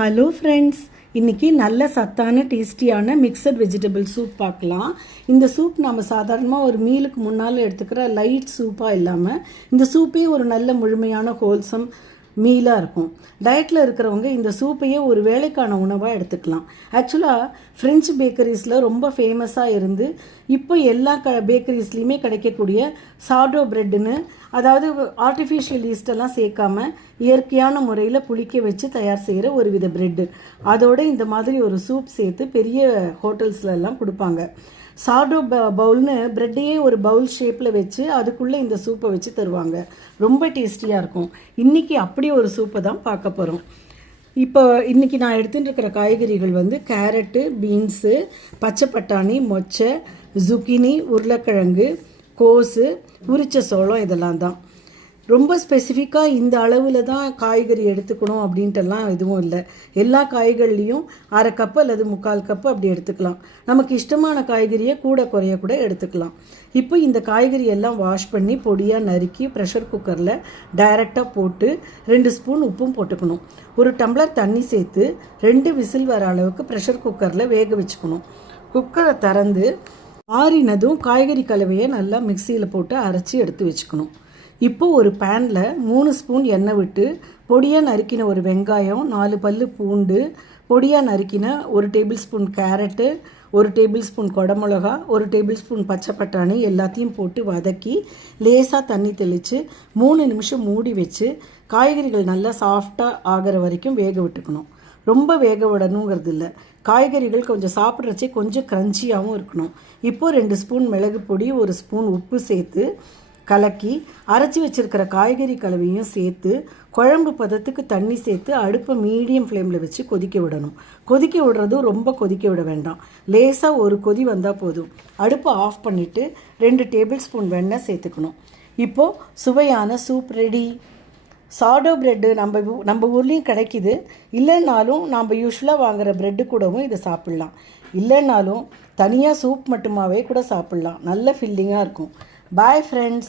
Hello friends, இன்றைக்கி நல்ல சத்தான டேஸ்டியான மிக்சட் வெஜிடபிள் சூப் பார்க்கலாம். இந்த சூப் நம்ம சாதாரணமாக ஒரு மீலுக்கு முன்னால் எடுத்துக்கிற லைட் சூப்பாக இல்லாமல் இந்த சூப்பே ஒரு நல்ல முழுமையான ஹோல்சம் மீலாக இருக்கும். டயட்டில் இருக்கிறவங்க இந்த சூப்பையே ஒரு வேளைக்கான உணவாக எடுத்துக்கலாம். ஆக்சுவலாக ஃப்ரெஞ்சு பேக்கரிஸில் ரொம்ப ஃபேமஸாக இருந்து இப்போ எல்லா பேக்கரிஸ்லேயுமே கிடைக்கக்கூடிய சார்டோ பிரெட்டுன்னு, அதாவது ஆர்டிஃபிஷியல் ஈஸ்டெல்லாம் சேர்க்காம இயற்கையான முறையில் புளிக்க வச்சு தயார் செய்கிற ஒரு வித பிரெட்டு, அதோடு இந்த மாதிரி ஒரு சூப் சேர்த்து பெரிய ஹோட்டல்ஸ்லாம் கொடுப்பாங்க. சார்டோ பவுல்னு பிரெட்டையே ஒரு பவுல் ஷேப்பில் வச்சு அதுக்குள்ளே இந்த சூப்பை வச்சு தருவாங்க. ரொம்ப டேஸ்டியாக இருக்கும். இன்றைக்கி அப்படி ஒரு சூப்பை தான் பார்க்க போகிறோம். இப்போ இன்றைக்கி நான் எடுத்துகிட்டு இருக்கிற காய்கறிகள் கேரட்டு, பீன்ஸு, பச்சை பட்டாணி, மொச்சை, zucchini, உருளைக்கிழங்கு, கோஸு, உரிச்ச சோளம், இதெல்லாம் தான். ரொம்ப ஸ்பெசிஃபிக்காக இந்த அளவில் தான் காய்கறி எடுத்துக்கணும் அப்படின்ட்டுலாம் எதுவும் இல்லை. எல்லா காய்கறிலையும் அரை கப்பு அல்லது 3/4 கப்பு அப்படி எடுத்துக்கலாம். நமக்கு இஷ்டமான காய்கறியை கூட குறைய கூட எடுத்துக்கலாம். இப்போ இந்த காய்கறி எல்லாம் வாஷ் பண்ணி பொடியாக நறுக்கி ப்ரெஷர் குக்கரில் டைரெக்டாக போட்டு 2 ஸ்பூன் உப்பும் போட்டுக்கணும். ஒரு டம்ளர் தண்ணி சேர்த்து 2 விசில் வர அளவுக்கு ப்ரெஷர் குக்கரில் வேக வச்சுக்கணும். குக்கரை திறந்து ஆறினதும் காய்கறி கலவையை நல்லா மிக்சியில் போட்டு அரைச்சி எடுத்து வச்சுக்கணும். இப்போது ஒரு பேனில் 3 ஸ்பூன் எண்ணெய் விட்டு பொடியாக நறுக்கின ஒரு வெங்காயம், 4 பல்லு பூண்டு, பொடியாக நறுக்கின 1 table spoon carrot, 1 table spoon குடமிளகா, 1 டேபிள் ஸ்பூன் பச்சை பட்டாணி எல்லாத்தையும் போட்டு வதக்கி லேசாக தண்ணி தெளித்து 3 நிமிஷம் மூடி வச்சு காய்கறிகள் நல்லா சாஃப்டாக ஆகிற வரைக்கும் வேக விட்டுக்கணும். ரொம்ப வேக விடணுங்கிறது இல்லை. காய்கறிகள் கொஞ்சம் சாப்பிட்றச்சே கொஞ்சம் க்ரன்ச்சியாகவும் இருக்கணும். இப்போது 2 ஸ்பூன் மிளகு பொடி, 1 ஸ்பூன் உப்பு சேர்த்து கலக்கி அரைச்சி வச்சுருக்கிற காய்கறி கலவையும் சேர்த்து குழம்பு பதத்துக்கு தண்ணி சேர்த்து அடுப்பை மீடியம் ஃப்ளேமில் வச்சு கொதிக்க விடணும். கொதிக்க விடுறதும் ரொம்ப கொதிக்க விட வேண்டாம். லேசாக ஒரு கொதி வந்தால் போதும். அடுப்பை ஆஃப் பண்ணிவிட்டு 2 டேபிள் ஸ்பூன் வெண்ணெய் சேர்த்துக்கணும். இப்போது சுவையான சூப் ரெடி. சார்டோ பிரெட்டு நம்ம ஊர்லேயும் கிடைக்கிது. இல்லைன்னாலும் நம்ம யூஸ்வலாக வாங்குகிற ப்ரெட்டு கூடவும் இதை சாப்பிட்லாம். இல்லைன்னாலும் தனியாக சூப் மட்டுமாவே கூட சாப்பிட்லாம். நல்ல ஃபில்லிங்காக இருக்கும். Bye friends.